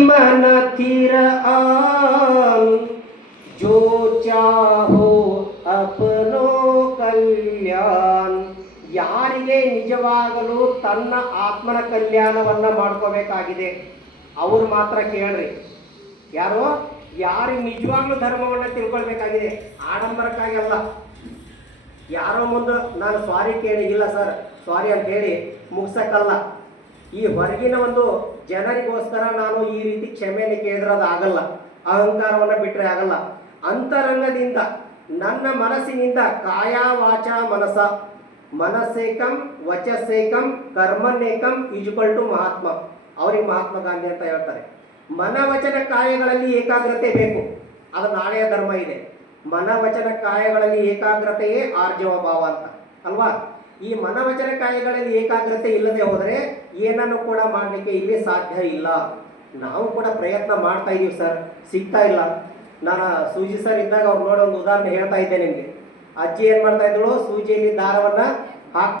मन थिर आम जो चाहो अपनो कल्याण. ಯಾರಿಗೆ ನಿಜವಾಗಲೂ ತನ್ನ ಆತ್ಮನ ಕಲ್ಯಾಣವನ್ನ ಮಾಡ್ಕೋಬೇಕಾಗಿದೆ ಅವ್ರು ಮಾತ್ರ ಕೇಳ್ರಿ. ಯಾರು ಯಾರಿಗೆ ನಿಜವಾಗ್ಲೂ ಧರ್ಮವನ್ನ ತಿಳ್ಕೊಳ್ಬೇಕಾಗಿದೆ, ಆಡಂಬರಕ್ಕಾಗಿ ಅಲ್ಲ. ಯಾರೋ ಮುಂದೆ ನಾನು ಸಾರಿ ಕೇಳಿ ಇಲ್ಲ ಸರ್ ಸಾರಿ ಅಂತ ಹೇಳಿ ಮುಗ್ಸಕ್ಕಲ್ಲ. ಈ ಹೊರಗಿನ ಒಂದು ಜನರಿಗೋಸ್ಕರ ನಾನು ಈ ರೀತಿ ಕ್ಷಮೆಯನ್ನು ಕೇಳಿದ್ರೆ ಅದು ಆಗಲ್ಲ, ಅಹಂಕಾರವನ್ನು ಬಿಟ್ಟರೆ ಆಗಲ್ಲ. ಅಂತರಂಗದಿಂದ ನನ್ನ ಮನಸ್ಸಿನಿಂದ ಕಾಯ ವಾಚ ಮನಸ, ಮನಸ್ಸೇಕಂ ವಚಸ್ಸೇಕಂ ಕರ್ಮನ್ನೇಕಂ ಈಜ್ವಲ್ ಟು ಮಹಾತ್ಮ. ಅವ್ರಿಗೆ ಮಹಾತ್ಮ ಗಾಂಧಿ ಅಂತ ಹೇಳ್ತಾರೆ. ಮನವಚನ ಕಾಯಗಳಲ್ಲಿ ಏಕಾಗ್ರತೆ ಬೇಕು, ಅದು ನಾಳೆಯ ಧರ್ಮ ಇದೆ. ಮನವಚನ ಕಾಯಗಳಲ್ಲಿ ಏಕಾಗ್ರತೆಯೇ ಆರ್ಜವ ಭಾವ ಅಂತ ಅಲ್ವಾ. ಈ ಮನವಚನ ಕಾಯಗಳಲ್ಲಿ ಏಕಾಗ್ರತೆ ಇಲ್ಲದೆ ಹೋದರೆ ಏನನ್ನು ಕೂಡ ಮಾಡಲಿಕ್ಕೆ ಇಲ್ಲಿ ಸಾಧ್ಯ ಇಲ್ಲ. ನಾವು ಕೂಡ ಪ್ರಯತ್ನ ಮಾಡ್ತಾ ಇದೀವಿ ಸರ್, ಸಿಗ್ತಾ ಇಲ್ಲ. ನಾನು ಸೂಜಿ ಸರ್ ಇದ್ದಾಗ ಅವ್ರು ನೋಡಿ ಒಂದು ಉದಾಹರಣೆ ಹೇಳ್ತಾ ಇದ್ದೆ ನಿಮಗೆ. ಅಜ್ಜಿ ಏನು ಮಾಡ್ತಾ ಇದ್ದಳು, ಸೂಜಿಯಲ್ಲಿ ದಾರವನ್ನು ಹಾಕಿ